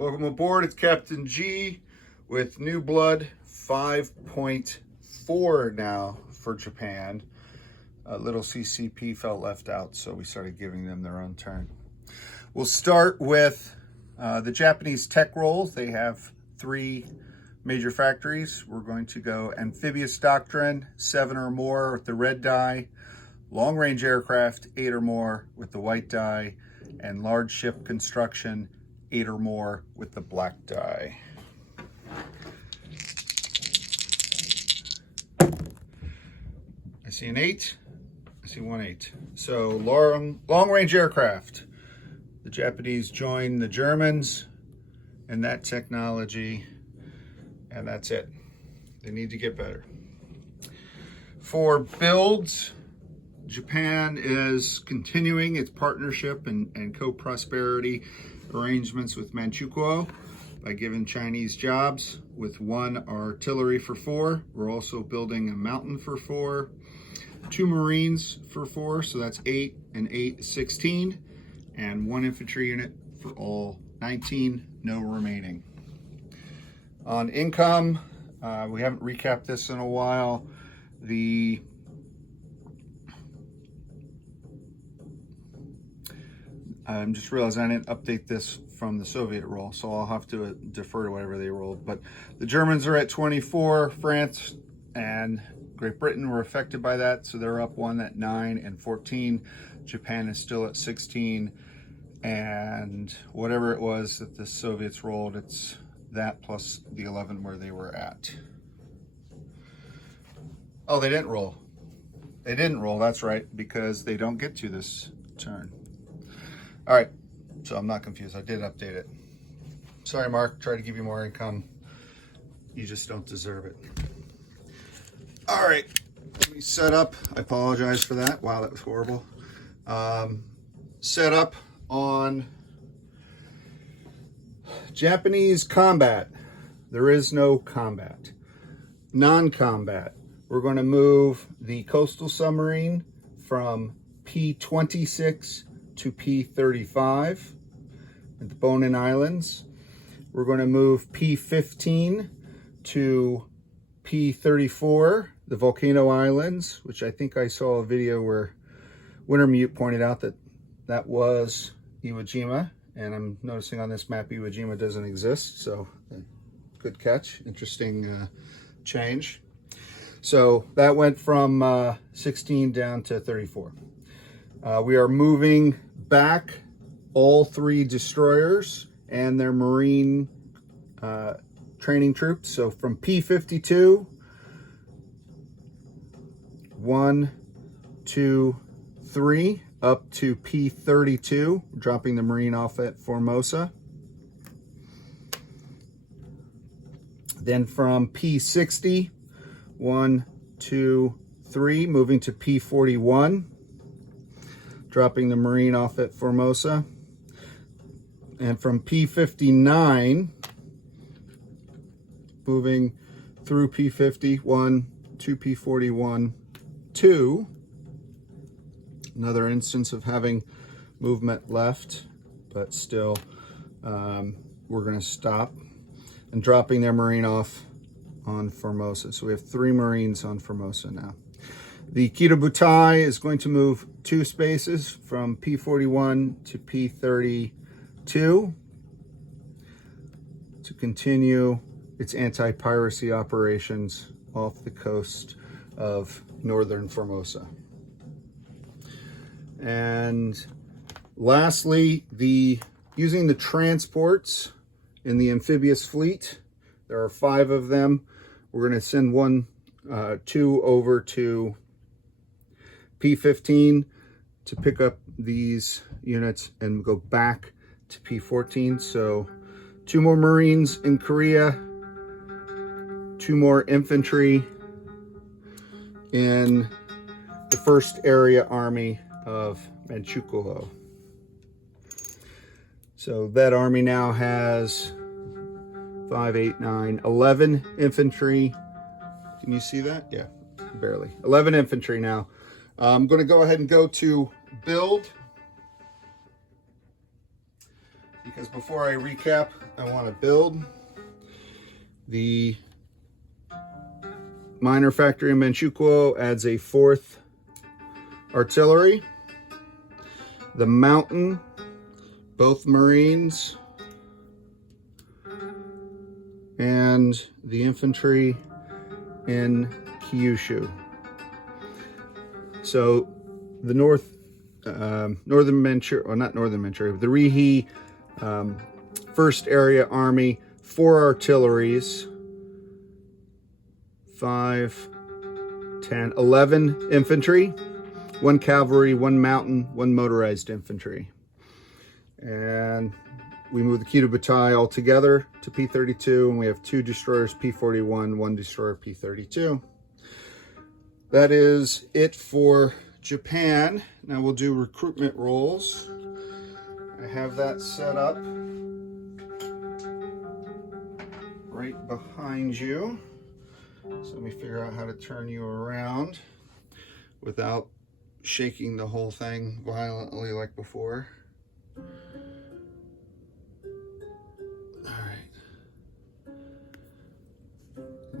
Welcome aboard. It's Captain G with Newblood 5.4 now for Japan. Little CCP felt left out, so we started giving them their own turn. We'll start with the Japanese tech roles. They have 3 major factories. We're going to go amphibious doctrine, 7 or more with the red dye, long-range aircraft, 8 or more with the white dye, and large ship construction, 8 or more with the black dye. I see an 8. I see 1 8. So long-range aircraft. The Japanese joined the Germans in that technology, and that's it. They need to get better. For builds, Japan is continuing its partnership and co-prosperity arrangements with Manchukuo by giving Chinese jobs with 1 artillery for 4. We're also building a mountain for 4, 2 Marines for 4, so that's 8 and 8, 16, and 1 infantry unit for all 19, no remaining. On income, we haven't recapped this in a while. I'm just realizing I didn't update this from the Soviet roll, so I'll have to defer to whatever they rolled. But the Germans are at 24, France and Great Britain were affected by that, so they're up 1 at 9 and 14. Japan is still at 16, and whatever it was that the Soviets rolled, it's that plus the 11 where they were at. Oh, they didn't roll. They didn't roll, that's right, because they don't get to this turn. All right, so I'm not confused. I did update it. Sorry, Mark. Try to give you more income. You just don't deserve it. All right, let me set up. I apologize for that. Wow, that was horrible. Set up on Japanese combat. There is no combat. Non-combat. We're going to move the coastal submarine from P-26 to P-35 at the Bonin Islands. We're going to move P-15 to P-34, the Volcano Islands, which I think I saw a video where Wintermute pointed out that that was Iwo Jima, and I'm noticing on this map Iwo Jima doesn't exist, so good catch. Interesting change. So that went from 16 down to 34. We are moving back all 3 destroyers and their marine training troops. So from P-52, 1, 2, 3, up to P-32, dropping the marine off at Formosa. Then from P-60, 1, 2, 3, moving to P-41, dropping the marine off at Formosa. And from P-59, moving through P-51 to P-41, 2. Another instance of having movement left, but still we're going to stop, and dropping their marine off on Formosa. So we have 3 Marines on Formosa now. The Kitabutai is going to move 2 spaces from P-41 to P-32 to continue its anti-piracy operations off the coast of northern Formosa. And lastly, using the transports in the amphibious fleet, there are 5 of them. We're going to send 2 over to P-15 to pick up these units and go back to P-14. So 2 more Marines in Korea, 2 more infantry in the 1st Area Army of Manchukuo. So that army now has 5, 8, 9, 11 infantry. Can you see that? Yeah, barely. 11 infantry now. I'm going to go ahead and go to build. because before I recap, I want to build. The minor factory in Manchukuo adds a 4th artillery. The mountain, both Marines, and the infantry in Kyushu. So the northern Manchuria, or not northern Manchuria, but the Rihe 1st Area Army, 4 artilleries, 5, 10, 11 infantry, 1 cavalry, 1 mountain, 1 motorized infantry. And we move the Kita Batai all together to P-32, and we have 2 destroyers P-41, 1 destroyer P-32. That is it for Japan. Now we'll do recruitment rolls. I have that set up right behind you. So let me figure out how to turn you around without shaking the whole thing violently like before.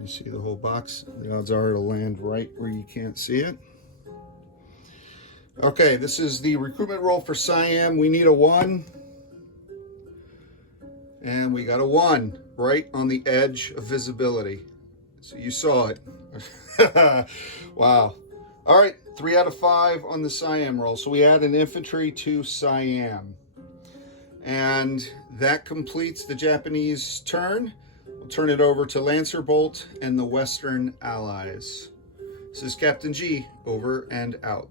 You see the whole box? The odds are it'll land right where you can't see it. Okay, this is the recruitment roll for Siam. We need a 1. And we got a 1 right on the edge of visibility. So you saw it. Wow. All right, 3 out of 5 on the Siam roll. So we add an infantry to Siam. And that completes the Japanese turn. We'll turn it over to Lancer Bolt and the Western Allies. This is Captain G, over and out.